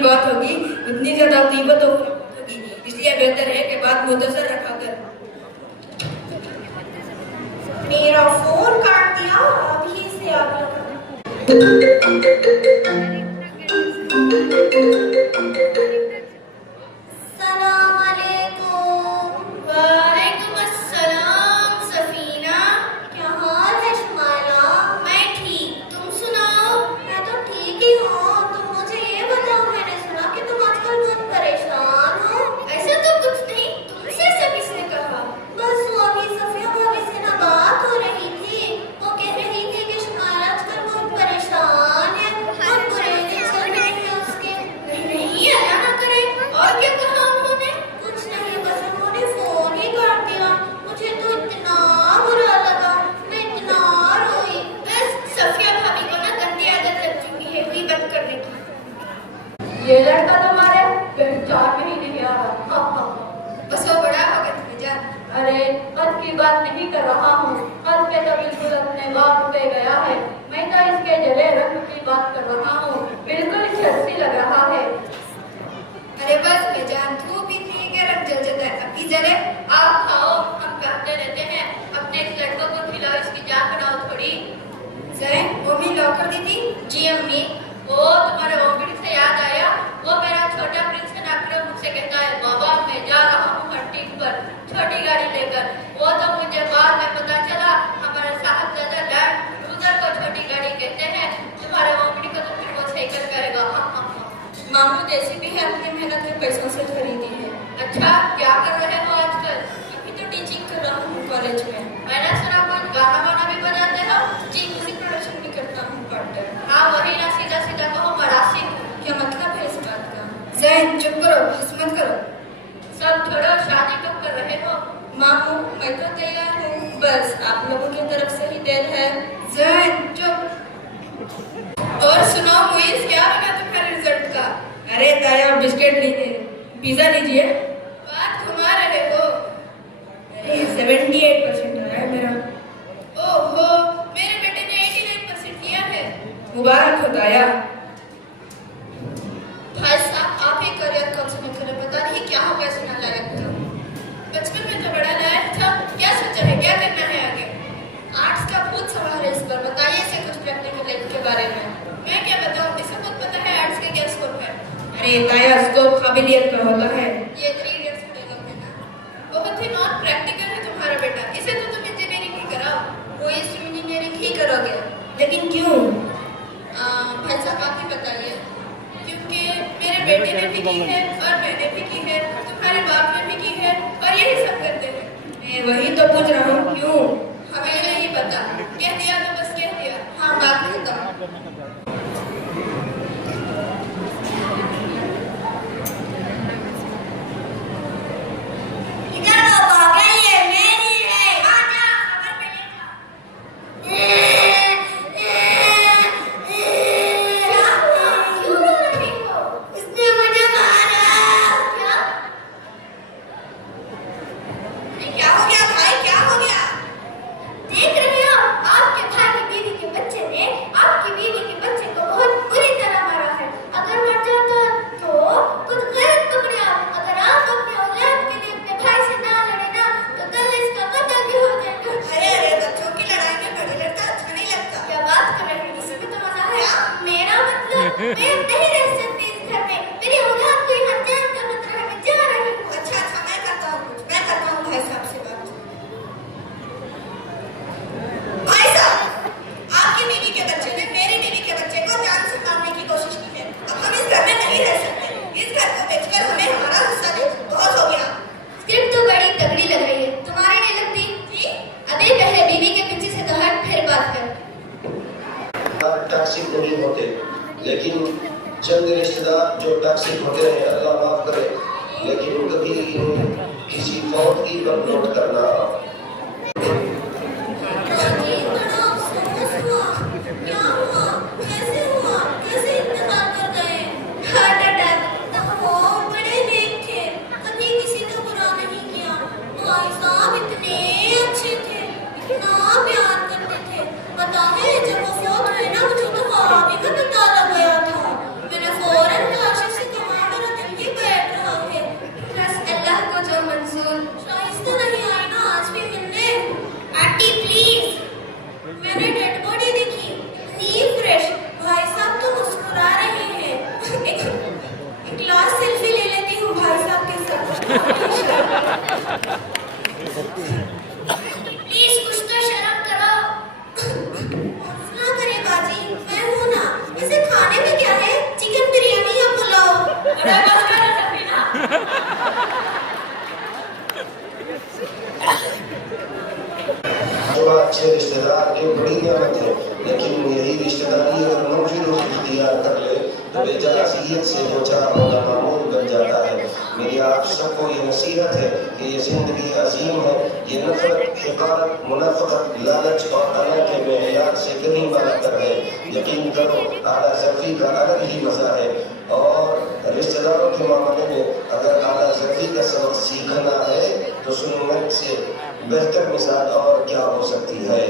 बात होगी उतनी ज्यादा कीमत होगी, इसलिए बेहतर है कि बात मुख्तसर रखा कर। मेरा फोन काट दिया, अभी से आप ये लड़का तुम्हारे 4 महीने नहीं आ रहा, बस वो बड़ा हो गया तुम्हें जान। अरे कद की बात नहीं कर रहा हूँ, कद पे तो बिल्कुल अपने बाप पे गया है। मैं तो इसके जले रंग की बात कर रहा हूँ, बिल्कुल झस्सी लग रहा है। अरे बस मैं जान, धूप इतनी के रंग जल जाता है, अभी जले। आप खाओ, हम कहते रहते हैं, अपने इस लड़कों को खिलाओ, इसकी जान बनाओ थोड़ी। जैन, मम्मी लॉकर दी थी? जी अम्मी। वो तुम्हारे ओमड़ी से याद आया, वो मेरा छोटा प्रिंस नाकरे मुझसे कहता है, बाबा मैं जा रहा हूँ हंटिंग पर छोटी गाड़ी लेकर। वो तो मुझे बाद में पता चला हमारे साहबजादा लैंड क्रूजर को छोटी गाड़ी कहते हैं। तुम्हारे ओमड़ी को तो फिर वो साइकिल करेगा। मामू जैसी भी है अपनी मेहनत के पैसों से खरीदी है। अच्छा, क्या कर रहे हो आजकल? अभी तो टीचिंग कर रहा हूँ कॉलेज में। मैंने सुना कुछ गाना वाना भी बजाते हो? जी म्यूजिक प्रोडक्शन भी करता हूँ पार्ट टाइम। हाँ वही ना, सीधा सीधा कहो मरासी। क्या मतलब है इस बात का? जैन चुप करो, बस मत करो। सब छोड़ो, शादी कब कर रहे हो? मामू मैं तो तैयार हूँ, बस आप लोगों की तरफ से ही देर है। जैन चुप। और सुनाओ मुइज, क्या बना तुम्हारे रिजल्ट का? अरे ताया बिस्किट लीजिए, पिज्जा लीजिए। बात घुमा रहे हो। 78% आया है मेरा। ओहो, मेरे बेटे ने 89% लिया है। मुबारक हो ताया। भाई साहब, आप ही करियर कौन सा निकले, पता नहीं क्या हो गया, सुना लायक था। बचपन में तो बड़ा लायक था, क्या सोचा है, क्या करना है आगे? आर्ट्स का भूत सवार है इस पर, बताइए इसे कुछ प्रैक्टिकल लाइफ के बारे में। मैं क्या बताऊं, इसे खुद पता है आर्ट्स के क्या स्कोप है। अरे ताया स्कोप काबिलियत का होता है। ये 3 इयर्स का डायलॉग है ना, बहुत ही नॉन प्रैक्टिकल है तुम्हारा बेटा। इसे तो तुम इंजीनियरिंग ही कराओ। वो इस इंजीनियरिंग ही करोगे। लेकिन क्यों? भाई साहब आप ही बताइए। क्योंकि मेरे बेटे ने भी की है और मैंने भी की है, तुम्हारे बाप ने भी की है और यही सब करते हैं। मैं वही तो पूछ रहा हूँ क्यों? हमें नहीं पता, कह दिया तो बस कह दिया। हाँ बात खत्म। टॉक्सिक नहीं होते, लेकिन चंद रिश्तेदार जो टॉक्सिक होते हैं, अल्लाह माफ करे, लेकिन कभी किसी मौत की पर नोट करना। प्लीज कुछ तो शर्म करो। ना करे बाजी, मैं हूं ना। इसे खाने में क्या है, चिकन बिरयानी या पुलाव? अरे बस कर सकीना। थोड़ा अच्छे रिश्तेदार की बड़ी नियामत है, लेकिन यही रिश्तेदारी अगर मंफी रुख इख्तियार कर ले तो बेजासियत से दो चार होना मामूल बन जाता है। मेरी आप सबको ये नसीहत है कि ये जिंदगी अजीम है, ये नफरत, हिकारत, मुनाफकत, लालच और अना के मेयार से कहीं बरतर है। यकीन करो आला ज़र्फ़ी का अलग ही मज़ा है, और रिश्तेदारों के मामले में अगर आला ज़र्फ़ी का सबक सीखना है तो सुन्नत से बेहतर मिसाल और क्या हो सकती है।